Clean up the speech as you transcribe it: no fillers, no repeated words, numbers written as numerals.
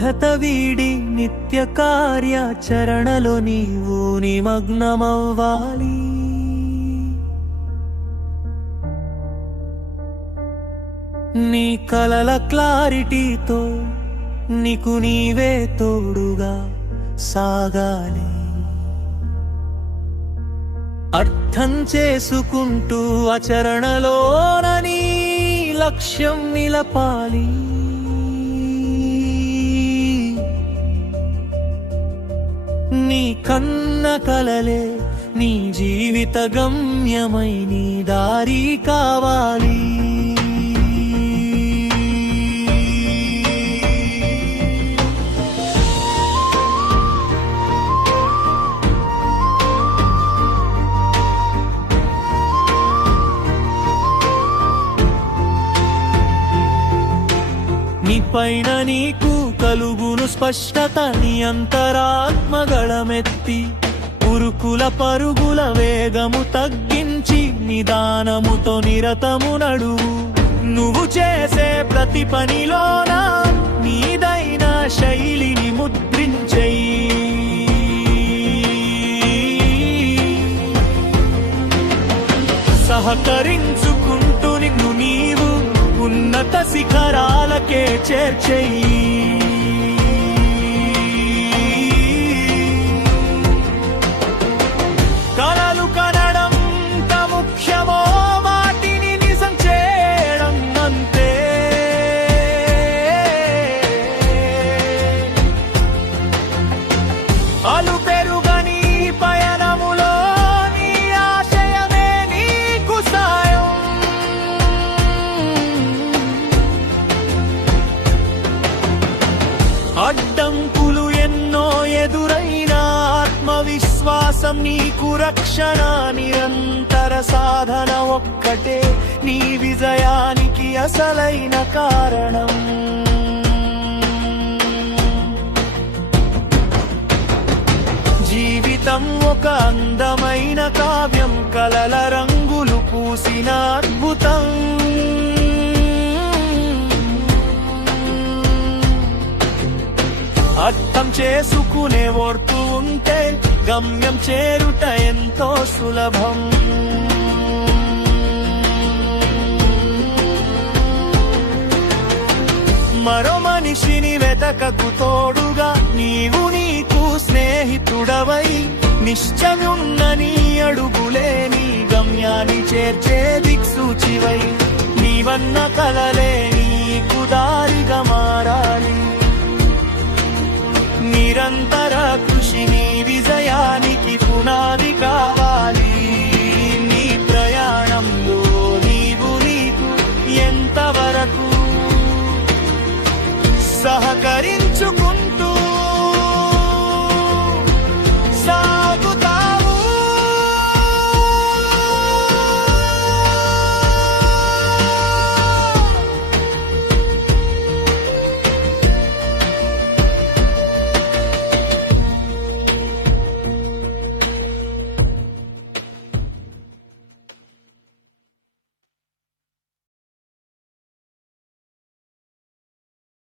నిబద్ధత వీడి నిత్య కార్యాచరణలో నీవు నిమగ్నమవ్వాలి. నీ కలల క్లారిటీతో నీకు నీవే తోడుగా సాగాలి. అర్థం చేసుకుంటూ ఆచరణలోన నీ లక్ష్యం నిలపాలి. నీ కన్న కలలే నీ జీవిత గమ్యమై నీ దారి కావాలి. నీపైన నీకు కలుగును స్పష్టత, నీ అంతరాత్మగళమెత్తి ఉరుకుల పరుగుల వేగము తగ్గించి నిదానముతో నిరతము నడువు. నువ్వు చేసే ప్రతి పనిలోన నీదైన శైలిని ముద్రించెయ్యి. సహకరించుకుంటూ నిన్ను నీవు ఉన్నత శిఖరాలకే చేర్చెయ్యి. కలలు కనడం ముఖ్యమో వాటిని నిజం చేయడం అంతే. అలు పెరుగని పయనములో నీ ఆశయమే నీకు సాయం. అడ్డంకులు ఎన్నో ఎదురైనా ఆత్మవిశ్వాసం నీకు రక్షణ. నిరంతర సాధన ఒక్కటే నీ విజయానికి అసలైన కారణం. జీవితం ఒక అందమైన కావ్యం, కలల రంగులు పూసిన అద్భుతం. అర్థం చేసుకునే ఓర్పు ఉంటే గమ్యం చేరుట ఎంతో సులభం. మరో మనిషిని వెతకకు తోడుగా, నీవు నీకు స్నేహితుడవై నిశ్చయున్న నీ అడుగులే నీ గమ్యాన్ని చేర్చే దిక్సూచివై. నీవన్న కలలే నీకు దారిగా మారాలి. నిరంతర కృషి నీ విజయానికి